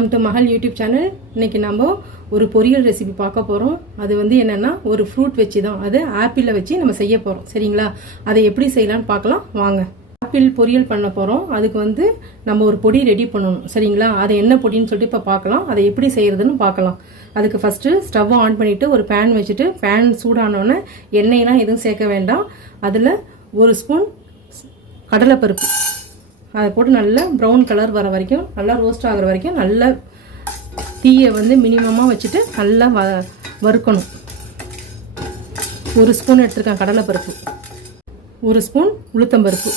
Welcome to மகள் YouTube channel. இன்றைக்கி நம்ம ஒரு பொரியல் ரெசிபி பார்க்க போகிறோம். அது வந்து என்னென்னா ஒரு ஃப்ரூட் வச்சு தான், அது ஆப்பிளை வச்சு நம்ம செய்ய போகிறோம். சரிங்களா? அதை எப்படி செய்யலான்னு பார்க்கலாம் வாங்க. ஆப்பிள் பொரியல் பண்ண போகிறோம். அதுக்கு வந்து நம்ம ஒரு பொடி ரெடி பண்ணணும். சரிங்களா? அது என்ன பொடின்னு சொல்லிட்டு இப்போ பார்க்கலாம். அதை எப்படி செய்கிறதுன்னு பார்க்கலாம். அதுக்கு ஃபஸ்ட்டு ஸ்டவ்வை ஆன் பண்ணிவிட்டு ஒரு பேன் வச்சுட்டு, பேன் சூடானோடனே எண்ணெயெலாம் எதுவும் சேர்க்க வேண்டாம். அதில் ஒரு ஸ்பூன் கடலைப்பருப்பு அதை போட்டு நல்லா ப்ரௌன் கலர் வர வரைக்கும், நல்லா ரோஸ்ட் ஆகிற வரைக்கும் நல்லா தீயை வந்து மினிமமாக வச்சுட்டு நல்லா வறுக்கணும். ஒரு ஸ்பூன் எடுத்துருக்கேன் கடலைப்பருப்பு, ஒரு ஸ்பூன் உளுத்தம்பருப்பு.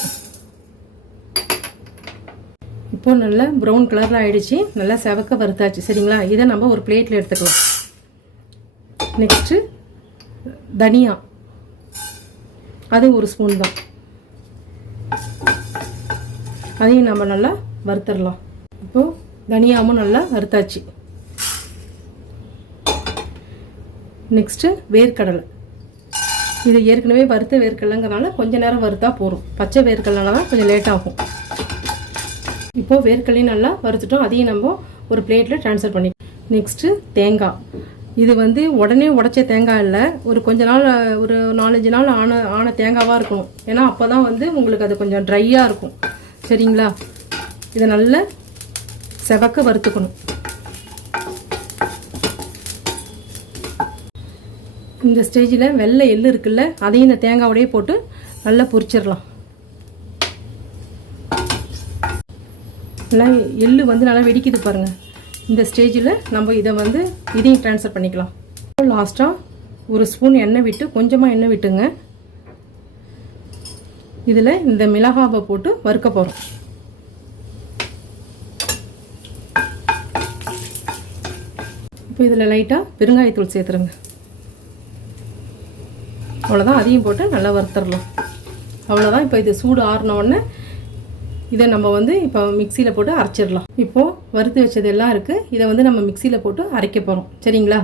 இப்போது நல்லா ப்ரௌன் கலரில் ஆகிடுச்சு, நல்லா செவக்க வறுத்தாச்சு. சரிங்களா? இதை நம்ம ஒரு பிளேட்டில் எடுத்துக்கலாம். நெக்ஸ்ட்டு தனியா, அது ஒரு ஸ்பூன் தான், அதையும் நம்ம நல்லா வறுத்துடலாம். இப்போது தனியாவும் நல்லா வறுத்தாச்சு. நெக்ஸ்ட்டு வேர்க்கடலை. இது ஏற்கனவே வறுத்த வேர்க்கடலைங்கிறனால கொஞ்சம் நேரம் வறுத்தா போதும். பச்சை வேர்க்கடலைனால தான் கொஞ்சம் லேட் ஆகும். இப்போது வேர்க்கடலையும் நல்லா வறுத்துட்டோம். அதையும் நம்ம ஒரு பிளேட்டில் ட்ரான்ஸ்ஃபர் பண்ணி. நெக்ஸ்ட்டு தேங்காய். இது வந்து உடனே உடைச்ச தேங்காய் இல்லை, ஒரு கொஞ்ச நாள், ஒரு 4-5 நாள் ஆன தேங்காவாக இருக்கணும். ஏன்னா அப்போ தான் வந்து உங்களுக்கு அது கொஞ்சம் ட்ரையாக இருக்கும். சரிங்களா? இதை நல்லா செவக்க வறுத்துக்கணும். இந்த ஸ்டேஜில் வெள்ளை எள்ளு இருக்குல்ல, அதையும் இந்த தேங்காயோடையே போட்டு நல்லா பொரிச்சிடலாம். நல்லா எள்ளு வந்து நல்லா வெடிக்குது பாருங்கள். இந்த ஸ்டேஜில் நம்ம இதை வந்து இதையும் ட்ரான்ஸ்ஃபர் பண்ணிக்கலாம். லாஸ்ட்டாக ஒரு ஸ்பூன் எண்ணெய் விட்டு, கொஞ்சமாக எண்ணெய் விட்டுங்க. இதில் இந்த மிளகாவை போட்டு வறுக்க போகிறோம். இப்போ இதில் லைட்டாக பெருங்காயத்தூள் சேர்த்துருங்க. அவ்வளோதான், அதையும் போட்டு நல்லா வறுத்துடலாம். அவ்வளோதான். இப்போ இது சூடு ஆறின உடனே இதை நம்ம வந்து இப்போ மிக்சியில் போட்டு அரைச்சிடலாம். இப்போது வறுத்து வச்சது எல்லாம் இருக்குது, இதை வந்து நம்ம மிக்சியில் போட்டு அரைக்க போகிறோம். சரிங்களா?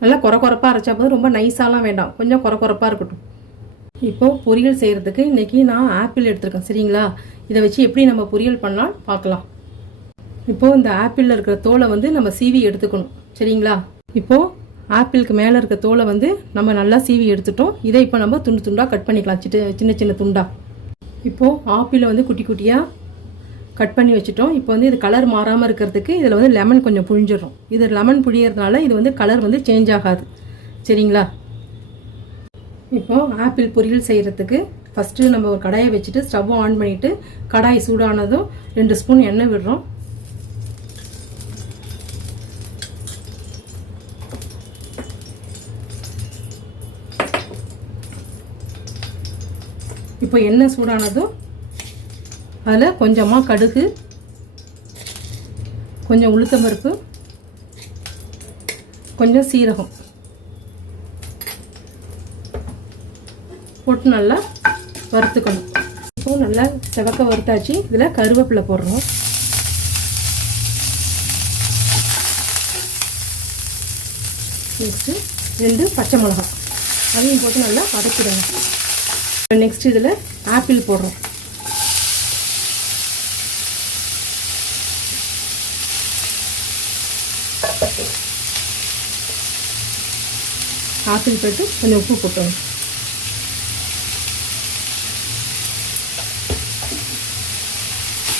நல்லா கொரப்பாக அரைச்சா போதும், ரொம்ப நைஸாலாம் வேண்டாம், கொஞ்சம் கொரப்பாக இருக்கட்டும். இப்போது பொரியல் செய்கிறதுக்கு இன்றைக்கி நான் ஆப்பிள் எடுத்துருக்கேன். சரிங்களா? இதை வச்சு எப்படி நம்ம பொரியல் பண்ணலான்னு பார்க்கலாம். இப்போது இந்த ஆப்பிளில் இருக்கிற தோலை வந்து நம்ம சீவி எடுத்துக்கணும். சரிங்களா? இப்போது ஆப்பிளுக்கு மேலே இருக்க தோலை வந்து நம்ம நல்லா சீவி எடுத்துட்டோம். இதை இப்போ நம்ம துண்டு துண்டாக கட் பண்ணிக்கலாம், சின்ன சின்ன துண்டாக. இப்போது ஆப்பிளை வந்து குட்டி குட்டியாக கட் பண்ணி வச்சுட்டோம். இப்போ வந்து இது கலர் மாறாமல் இருக்கிறதுக்கு இதில் வந்து லெமன் கொஞ்சம் புழிஞ்சிடும். இது லெமன் புழியறதுனால இது வந்து கலர் வந்து சேஞ்ச் ஆகாது. சரிங்களா? இப்போது ஆப்பிள் பொரியல் செய்கிறதுக்கு ஃபஸ்ட்டு நம்ம ஒரு கடாயை வச்சுட்டு ஸ்டவ்வை ஆன் பண்ணிவிட்டு, கடாய் சூடானதும் 2 ஸ்பூன் எண்ணெய் விடுறோம். இப்போ எண்ணெய் சூடானதும் அதில் கொஞ்சமாக கடுகு, கொஞ்சம் உளுத்தம்பருப்பு, கொஞ்சம் சீரகம் போட்டு நல்லா வறுத்துக்கணும். இப்போது நல்லா செவக்க வறுத்தாச்சு. இதில் கருவேப்பிலை போடுறோம். நெக்ஸ்ட்டு 2 பச்சை மிளகாய், அதையும் போட்டு நல்லா வதக்கிடுங்க. நெக்ஸ்ட் இதில் ஆப்பிள் போடுறோம். ஆப்பிள் போட்டு கொஞ்சம் உப்பு போட்டோம்.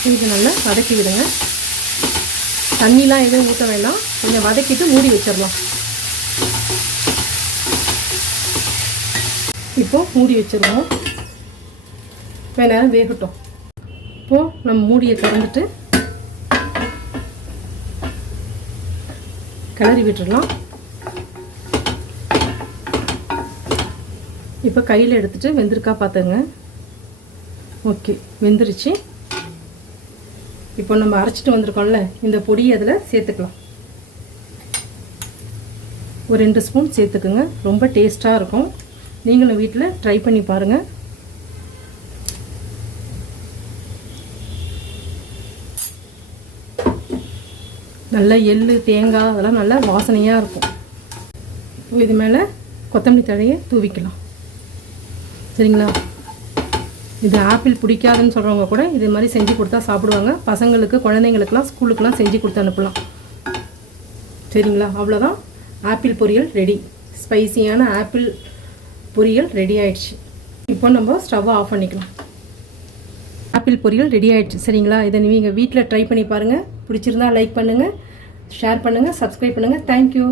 இது நல்லா வதக்கி விடுங்க. தண்ணிலாம் எதுவும் ஊற்ற வேண்டாம், கொஞ்சம் வதக்கிட்டு மூடி வச்சிடலாம். இப்போது மூடி வச்சிருவோம், கொஞ்ச நேரம் வேகட்டும். இப்போது நம்ம மூடியை திறந்துட்டு கிளறி விட்டுடலாம். இப்போ கையில் எடுத்துகிட்டு வெந்திருக்கா பார்த்துங்க. ஓகே, வெந்துருச்சு. இப்போ நம்ம அரைச்சிட்டு வந்திருக்கோம்ல, இந்த பொடியை அதில் சேர்த்துக்கலாம். ஒரு 2 ஸ்பூன் சேர்த்துக்குங்க, ரொம்ப டேஸ்ட்டாக இருக்கும். நீங்களும் வீட்டில் ட்ரை பண்ணி பாருங்கள். நல்லா எள்ளு, தேங்காய் அதெல்லாம் நல்லா வாசனையாக இருக்கும். இது மேலே கொத்தமல்லி தழையை தூவிக்கலாம். சரிங்களா? இது ஆப்பிள் பிடிக்காதுன்னு சொல்கிறவங்க கூட இது மாதிரி செஞ்சு கொடுத்தா சாப்பிடுவாங்க. பசங்களுக்கு குழந்தைங்களுக்கெல்லாம் ஸ்கூலுக்கெல்லாம் செஞ்சு கொடுத்து அனுப்பலாம். சரிங்களா? அவ்வளோதான், ஆப்பிள் பொரியல் ரெடி. ஸ்பைசியான ஆப்பிள் பொரியல் ரெடி ஆயிடுச்சு. இப்போ நம்ம ஸ்டவ்வை ஆஃப் பண்ணிக்கலாம். ஆப்பிள் பொரியல் ரெடி ஆயிடுச்சு. சரிங்களா? இதை நீங்கள் வீட்டில் ட்ரை பண்ணி பாருங்கள். பிடிச்சிருந்தா லைக் பண்ணுங்கள், ஷேர் பண்ணுங்கள், சப்ஸ்கிரைப் பண்ணுங்கள். தேங்க்யூ.